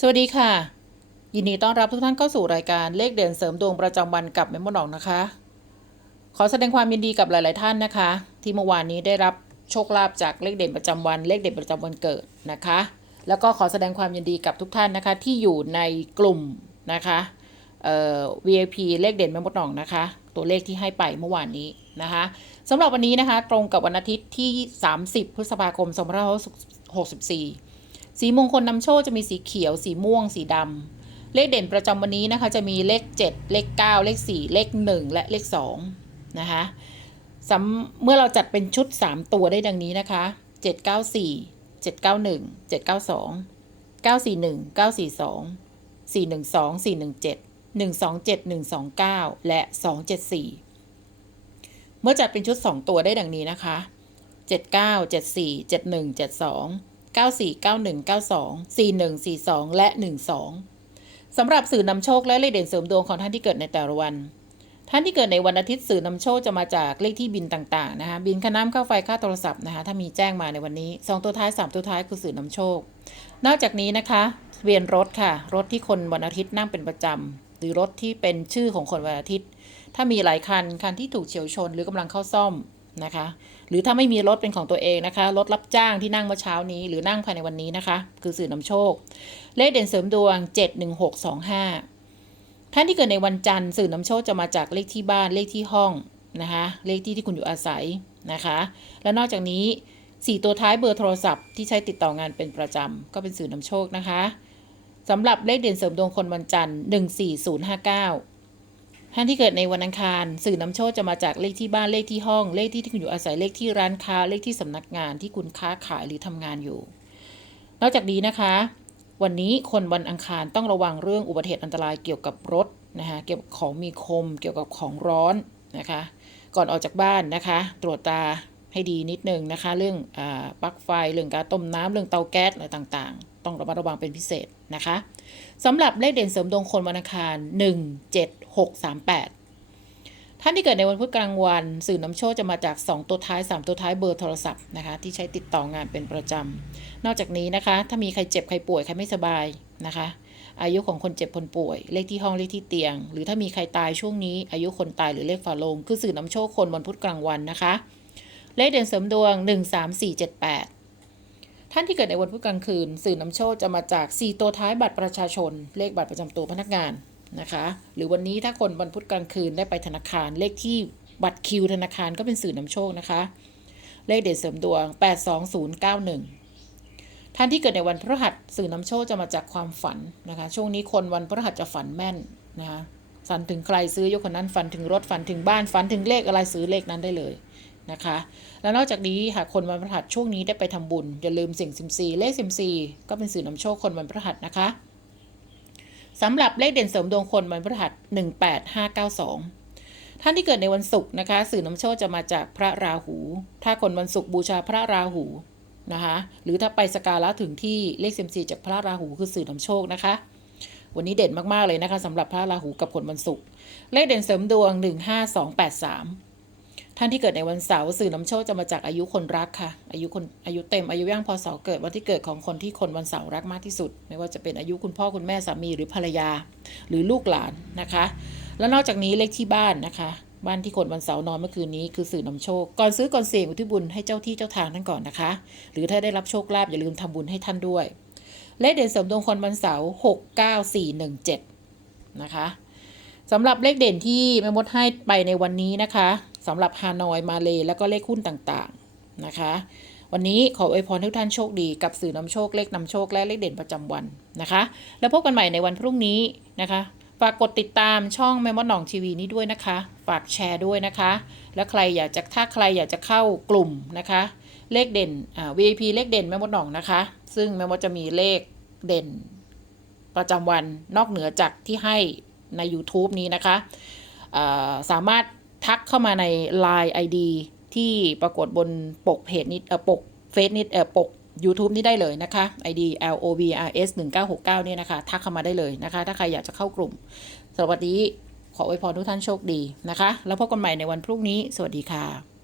สวัสดีค่ะ ยินดีต้อนรับทุกท่านเข้าสู่รายการเลขเด่นเสริมดวงประจำวันกับเมมโมนองนะคะ ขอแสดงความยินดีกับหลาย ๆ ท่านนะคะ ที่เมื่อวานนี้ได้รับโชคลาภจากเลขเด่นประจำวัน เลขเด่นประจำวันเกิดนะคะ แล้วก็ขอแสดงความยินดีกับทุกท่านนะคะ ที่อยู่ในกลุ่มนะคะเอ่อ VIP เลขเด่นแม่มดหนองนะคะ ตัวเลขที่ให้ไปเมื่อวานนี้นะคะสำหรับวันนี้นะคะ ตรงกับวันอาทิตย์ที่ 30 พฤษภาคม2564 สีมงคลนำโชคจะมีสีเขียว สีม่วง สีดำเลขเด่นประจำวันนี้นะคะ จะมีเลข 7 เลข 9 เลข 4 เลข 1 และเลข2นะคะสำเมื่อเราจัดเป็นชุด 3 ตัวได้ดังนี้นะคะ 794 791 792 941 942 412 417 127 129 และ 274 เมื่อจัดเป็นชุด 2 ตัวได้ดังนี้นะคะ 79 74 71 72 94 91 92 41 42 และ 12 สำหรับสื่อนำโชคและเลขเด่นเสริมดวงของท่านที่เกิดในแต่ละวัน ท่านที่เกิดในวันอาทิตย์สื่อนำโชคจะมาจากเลขที่บินต่างๆนะคะบินค่าน้ำค่าไฟค่าโทรศัพท์นะคะถ้ามีแจ้งมาในวันนี้ 2 ตัวท้าย 3 ตัวท้ายคือสื่อนำโชค นอกจากนี้นะคะเบียนรถค่ะ รถที่คนวันอาทิตย์นั่งเป็นประจำหรือรถที่เป็นชื่อของคนวันอาทิตย์ ถ้ามีหลายคันคันที่ถูกเฉียวชนหรือกำลังเข้าซ่อม นะคะ หรือถ้าไม่มีรถเป็นของตัวเองนะคะ รถรับจ้างที่นั่งเมื่อเช้านี้ หรือนั่งภายในวันนี้นะคะ คือสื่อนำโชค เลขเด่นเสริมดวง 71625 ท่านที่เกิดในวันจันทร์สื่อนำโชคจะมาจากเลขที่บ้านเลขที่ห้องนะคะ เลขที่ที่คุณอยู่อาศัยนะคะ และนอกจากนี้ 4 ตัวท้ายเบอร์โทรศัพท์ที่ใช้ติดต่องานเป็นประจำก็เป็นสื่อนำโชคนะคะสำหรับเลขเด่นเสริมดวงคนวันจันทร์14059 ท่านที่เกิดในวันอังคาร สื่อนำโชคจะมาจากเลขที่บ้านเลขที่ห้อง เลขที่ที่คุณอยู่อาศัยเลขที่ร้านค้าเลขที่สำนักงานที่คุณค้าขายหรือทำงานอยู่ นอกจากนี้นะคะ วันนี้คนวันอังคารต้องระวังเรื่องอุบัติเหตุอันตรายเกี่ยวกับรถนะคะเกี่ยวกับของมีคม เกี่ยวกับของร้อนนะคะ ก่อนออกจากบ้านนะคะ ตรวจตาให้ดีนิดนึงนะคะ เรื่องอปลั๊กไฟเรื่องการต้มน้ำเรื่องเตาแก๊สอะไรต่างๆ ต้องระมัดระวังเป็นพิเศษนะคะสำหรับเลขเด่นเสริมดวงคนวันอังคาร 17638 ท่านที่เกิดในวันพุธกลางวัน สื่อน้ำโชคจะมาจาก 2 ตัวท้าย 3 ตัวท้ายเบอร์โทรศัพท์นะคะที่ใช้ติดต่องานเป็นประจำนอกจากนี้นะคะ ถ้ามีใครเจ็บใครป่วยใครไม่สบายนะคะอายุของคนเจ็บคนป่วย เลขที่ห้องเลขที่เตียง หรือถ้ามีใครตายช่วงนี้ อายุคนตายหรือเลขฝาโลง คือสื่อนำโชคคนวันพุธกลางวันนะคะ เลขเด่นเสริมดวง 13478 ท่านที่เกิดในวันพุธกลางคืน สื่อนำโชคจะมาจาก 4 ตัวท้ายบัตรประชาชน เลขบัตรประจำตัวพนักงานนะคะ หรือวันนี้ถ้าคนวันพุธกลางคืนได้ไปธนาคาร เลขที่บัตรคิวธนาคารก็เป็นสื่อนำโชคนะคะ เลขเด่นเสริมดวง 82091 ท่านที่เกิดในวันพฤหัสสื่อนำโชคจะมาจากความฝันนะคะ ช่วงนี้คนวันพฤหัสจะฝันแม่นนะคะฝันถึงใครซื้อยกคนนั้นฝันถึงรถฝันถึงบ้านฝันถึงเลขอะไรซื้อเลขนั้นได้เลย นะคะ แล้วนอกจากนี้หากคนวันพฤหัสช่วงนี้ได้ไปทำบุญ อย่าลืมสิ่งซิมซีเลขซิมซีก็เป็นสื่อนำโชคคนวันพฤหัสนะคะสำหรับเลขเด่นเสริมดวงคนวันพฤหัส18592 ท่านที่เกิดในวันศุกร์นะคะ สื่อนำโชคจะมาจากพระราหู ถ้าคนวันศุกร์บูชาพระราหูนะคะหรือถ้าไปสกการะถึงที่เลขเซมซีจากพระราหูคือสื่อนำโชคนะคะ วันนี้เด่นมาก ๆ เลยนะคะสำหรับพระราหูกับคนวันศุกร์เลขเด่นเสริมดวง 15283 ท่านที่เกิดในวันเสาร์สื่อนำโชคจะมาจากอายุคนรักค่ะ อายุคนอายุเต็มอายุย่างพศเกิดวันที่เกิดของคนที่คนวันเสาร์รักมากที่สุด ไม่ว่าจะเป็นอายุคุณพ่อคุณแม่สามีหรือภรรยา หรือลูกหลานนะคะ แล้วนอกจากนี้เลขที่บ้านนะคะ บ้านที่คนวันเสาร์นอนเมื่อคืนนี้คือสื่อนำโชค ก่อนซื้อก่อนเสี่ยงอุทิศบุญให้เจ้าที่เจ้าทางท่านก่อนนะคะ หรือถ้าได้รับโชคลาภอย่าลืมทำบุญให้ท่านด้วย เลขเด่นเสริมดวงคนวันเสาร์หกเก้าสี่หนึ่งเจ็ดนะคะสำหรับเลขเด่นที่แม่มดให้ไปในวันนี้นะคะ สำหรับฮานอยมาเลแล้วก็เลขหุ้นต่างๆนะคะ วันนี้ขออวยพรทุกท่านโชคดีกับสื่อนำโชคเลขนำโชคและเลขเด่นประจำวันนะคะ แล้วพบกันใหม่ในวันพรุ่งนี้นะคะฝากกดติดตามช่องแมมมอนหนองทีวีนี้ด้วยนะคะ ฝากแชร์ด้วยนะคะ แล้วใครอยากจะถ้าใครอยากจะเข้ากลุ่มนะคะ เลขเด่นอ่า VIP เลขเด่นแม่มดหนองนะคะ ซึ่งแม่มดจะมีเลขเด่นประจำวันนอกเหนือจากที่ให้ใน YouTube นี้นะคะ สามารถ ทักเข้ามาใน Line ID ที่ปรากฏบนปกเพจนิดปกเฟซนิดปก YouTube นี่ได้เลยนะคะ ID L O B R S 1969เนี่ยนะคะ ทักเข้ามาได้เลยนะคะ ถ้าใครอยากจะเข้ากลุ่ม สวัสดี ขออวยพรทุกท่านโชคดีนะคะ แล้วพบกันใหม่ในวันพรุ่งนี้ สวัสดีค่ะ